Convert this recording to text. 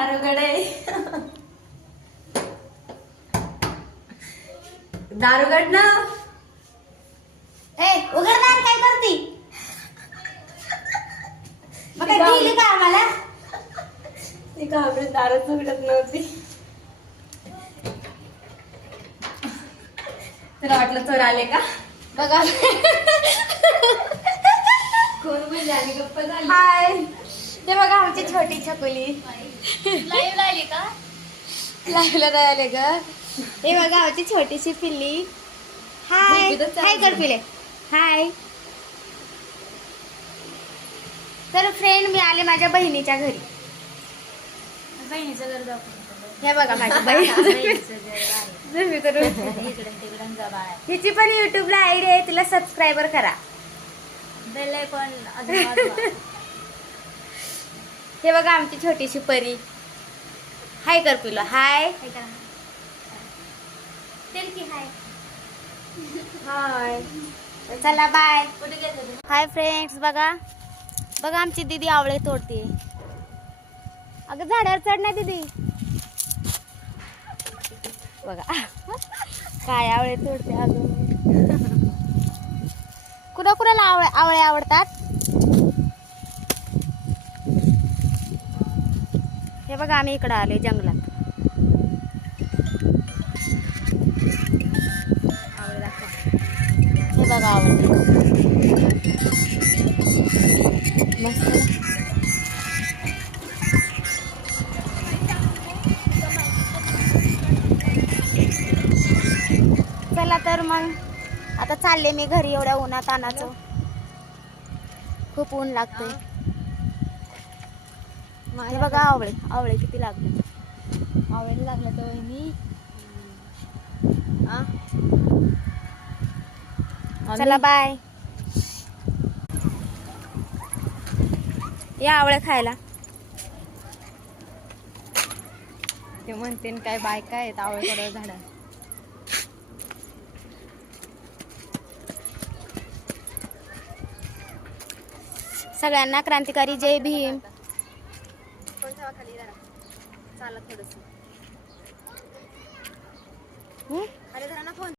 दारुगडे दारुगड ना ए उघडदार काय करती मग काय दिली का आम्हाला ती घाबरून दारच उघडत नव्हती. तुला वाटलं चोर आले का? बघा कोण म्हणजे आली गप्पा झाली. हाय ते बघा आमची छोटी छकुली लाईव्ह लागली का? लाईव्हला राहिले ग. हे बघा आमची छोटीशी पिल्ली. हाय हाय कर पिले हाय. तर फ्रेंड मी आले माझ्या बहिणीच्या घरी. बहिणीचं घर दाखवून हे बघा माझी बहीण हिची पण युट्यूबला आयडी आहे तिला सबस्क्रायबर करा. बेल आयकॉन हे बघा आमची छोटीशी परी. हाय कर पिलो हाय हाय. चला बाय. हाय फ्रेंड्स बघा बघा आमची दीदी आवळे तोडते. अगं झाडावर चढ ना दीदी. बघा काय आवळे तोडते अगं. कुणा कुणाला आवळे आवडतात. हे बघा आम्ही इकडं आले जंगलात. आवळे दाखवा. हे बघा आवळे मस्त. चला तर मग आता चालले मी घरी. एवढ्या उन्हात तानाचं खूप ऊन लागते. हे बघा आवळे आवळे किती लागले. आवडीला लागलं तर वहिनी. चला बाय. या आवळे खायला. ते म्हणते काय बायका आहेत आवळेकडे झाडा. सगळ्यांना क्रांतिकारी जय भीम. चाला थोडस